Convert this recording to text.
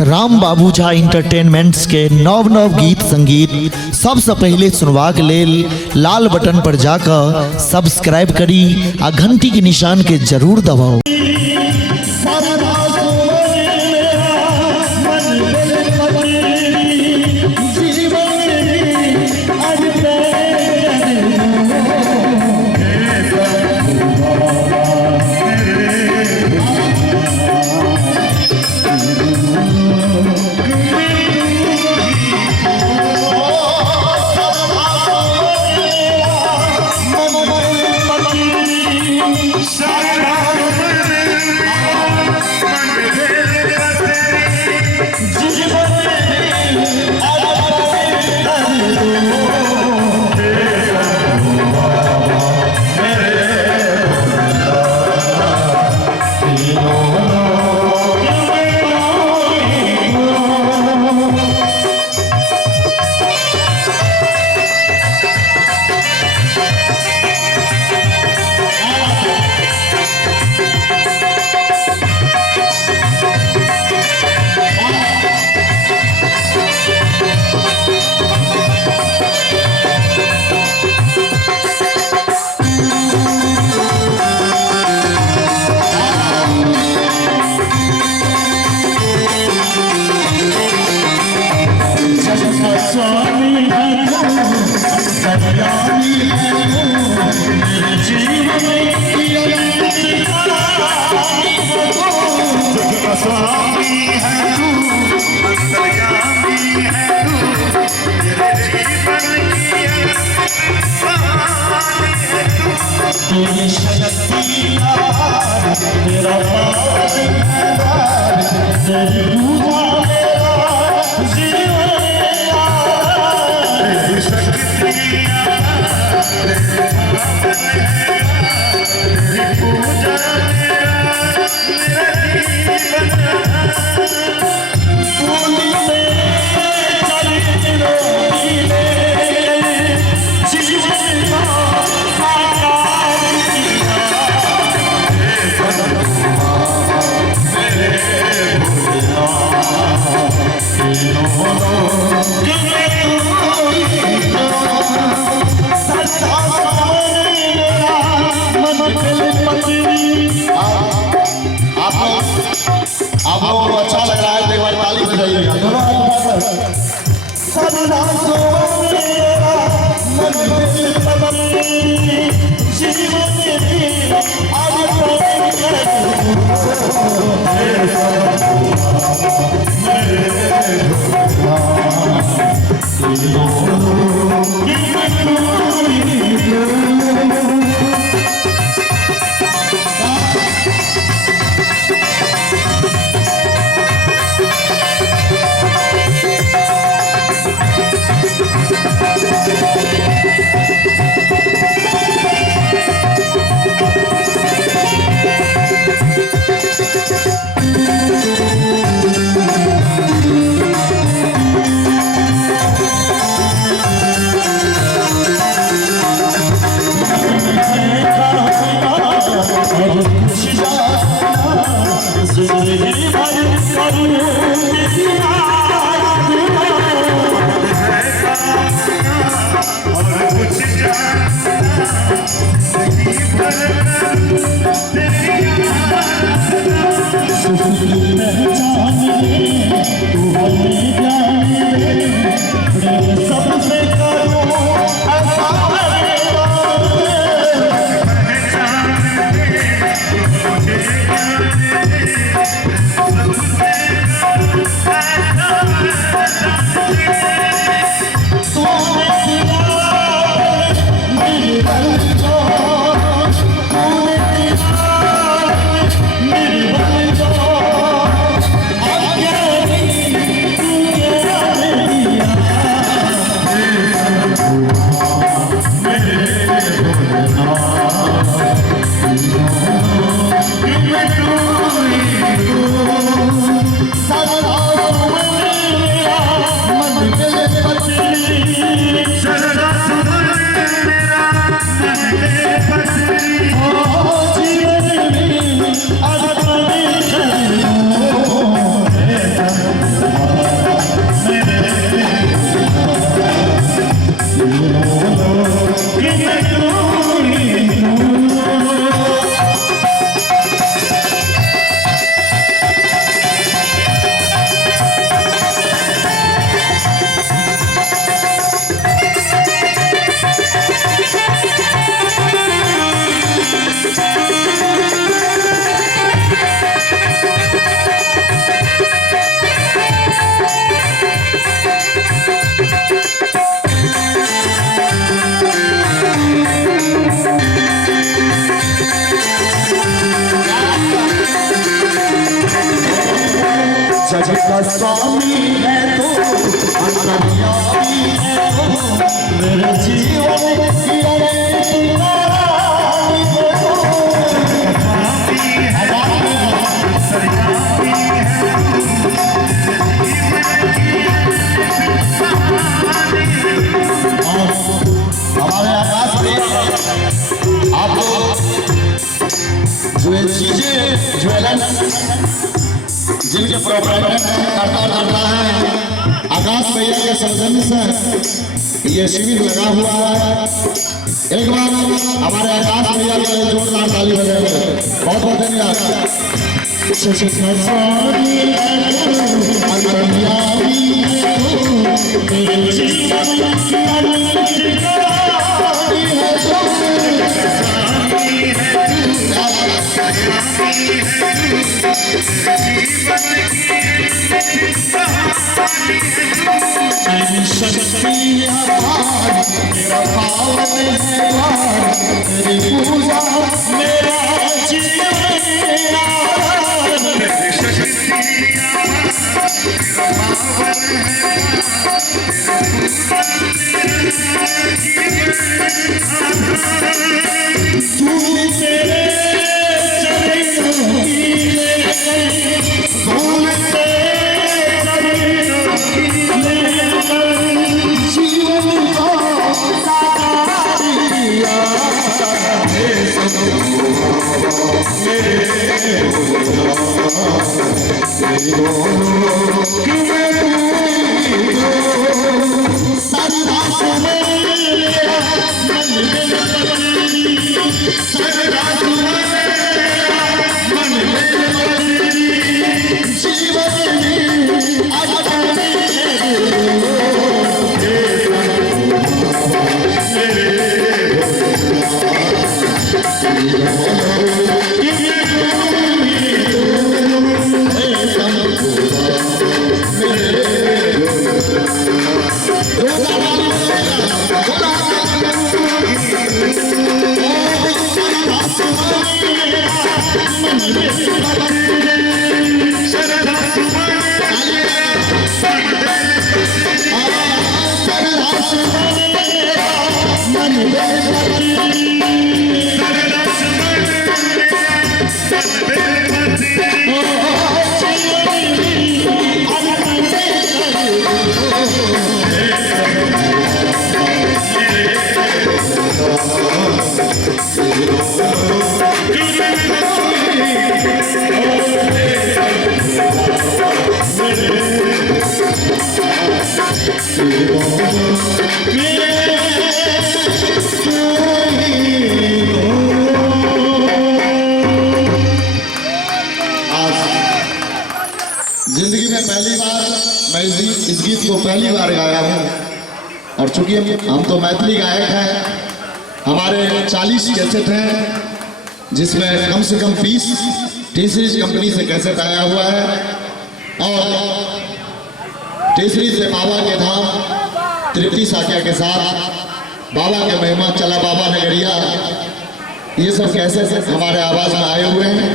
राम बाबू झा इंटरटेनमेंट्स के नव नव गीत संगीत सबसे पहले सुनवा के लेल लाल बटन पर जाकर सब्सक्राइब करी आ घंटी के निशान के जरूर दबाओ। आपको अच्छा लग रहा है तो एक बार ताली बजाइएगा। का स्वामी है तो अंतर्यामी है तो मेरे जीवन की कहानी है तो हमारे आकाश में आप लोग जो ये चीजें ज्वेलर्स जिनके प्रोग्राम करता है आकाश भैया के सौजन्य से ये शिविर लगा हुआ है। एक बार हमारे आकाश भैया के लिए जोरदार ताली बजाएंगे। बहुत बहुत धन्यवाद। मेरा पावन है तेरी पूजा मेरा जीवन जिंदगी में पहली बार मैं इस गीत को पहली बार गाया हूँ और चूंकि हम तो मैथिली गायक हैं, हमारे 40 कैसेट हैं जिसमें कम से कम 20 टी-सीरीज कंपनी से कैसेट आया हुआ है और टी-सीरीज से बाबा के धाम तृप्ति साकिया के साथ बाबा के महिमा चला बाबा नगरिया, ये सब कैसेट हमारे आवाज में आए हुए हैं।